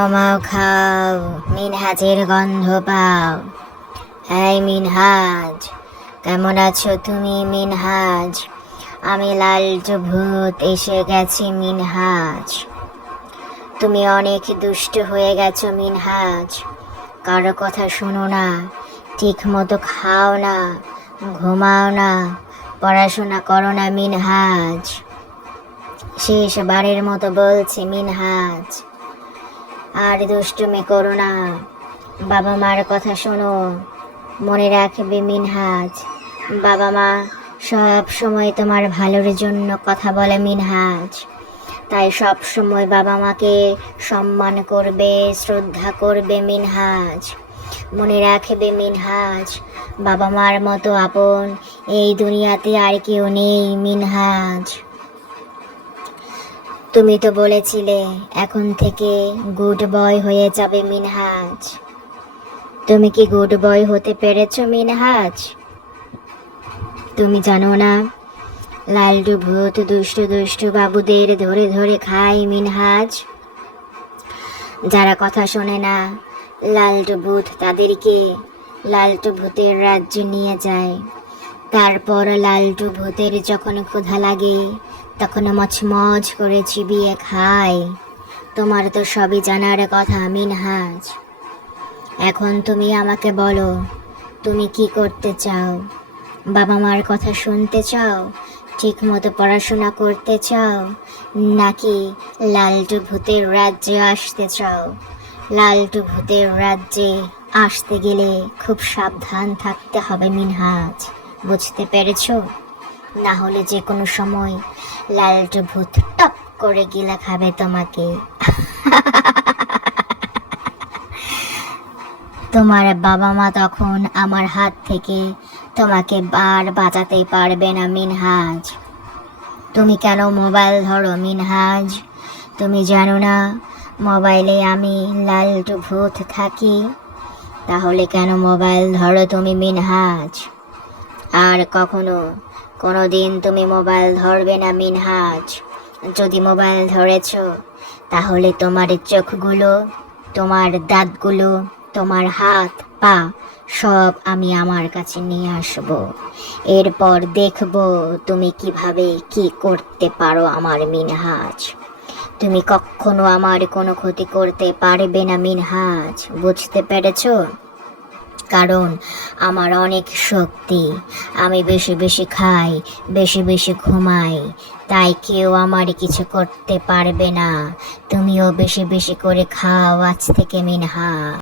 আমাও খাও, মিনহাজের গন্ধ পাও। এই মিনহাজ, কেমন আছো তুমি মিনহাজ? আমি লালটু ভূত এসে গেছি মিনহাজ। তুমি অনেক দুষ্ট হয়ে গেছো মিনহাজ। কারও কথা শোনো না ঠিক মতো খাও না, ঘুমাও না, পড়াশোনা করো না মিনহাজ। শেষবারের মতো বলছি মিনহাজ। আর দুষ্টুমি করো না। বাবা মার কথা শোনো। মনে রাখবে মিনহাজ। বাবা মা সব সময় তোমার ভালোর জন্য কথা বলে মিনহাজ। তাই সব সময় বাবা মাকে সম্মান করবে, শ্রদ্ধা করবে মিনহাজ। মনে রাখবে মিনহাজ, বাবা মার মতো আপন। এই দুনিয়াতে আর কেউ নেই মিনহাজ। তুমি তো বলেছিলে, এখন থেকে গুড বয় হয়ে যাবে মিনহাজ। তুমি কি গুড বয় হতে পেরেছ মিনহাজ? তুমি জানো না, লালটু ভূত, দুষ্টু দুষ্টু বাবুদের ধরে ধরে খায় মিনহাজ। যারা কথা শোনে না, লালটু ভূত তাদেরকে, লালটু ভূতের রাজ্য নিয়ে যায়। তারপর লালটু ভূতের যখন ক্ষুধা লাগে, তখন মচমচ করে চিবিয়ে খায়। তোমার তো সবই জানার কথা, মিনহাজ। এখন তুমি আমাকে বলো, তুমি কি করতে চাও? বাবা মার কথা শুনতে চাও? ঠিক মতো পড়াশোনা করতে চাও? নাকি লালটু ভূতের রাজ্যে আসতে চাও? লালটু ভূতের রাজ্যে আসতে গেলে খুব সাবধান থাকতে হবে, মিনহাজ। বুঝতে পেরেছ? না হলে যে কোনো সময় লালটু ভূত টপ করে গিলা খাবে তোমাকে। তোমার বাবা মা তখন আমার হাত থেকে তোমাকে বার বাঁচাতে পারবে না, মিনহাজ। তুমি কেন মোবাইল ধরো, মিনহাজ? তুমি জানো না, মোবাইলে আমি লালটু ভূত থাকি। তাহলে কেন মোবাইল ধরো তুমি, মিনহাজ? আর কখনো। কোনো দিন তুমি মোবাইল ধরবে না মিনহাজ। যদি মোবাইল ধরেছ, তাহলে তোমার চোখগুলো, তোমার দাঁতগুলো, তোমার হাত, পা, সব আমি আমার কাছে নিয়ে আসব। এরপর দেখব তুমি কীভাবে কি করতে পারো আমার মিনহাজ। তুমি কখনো আমার কোনো ক্ষতি করতে পারবে না মিনহাজ, বুঝতে পেরেছ? কারণ আমার অনেক শক্তি। আমি বেশি বেশি খাই, বেশি বেশি ঘুমাই। তাই কেউ আমার কিছু করতে পারবে না। তুমিও বেশি বেশি করে খাও আজ থেকে মিনহা।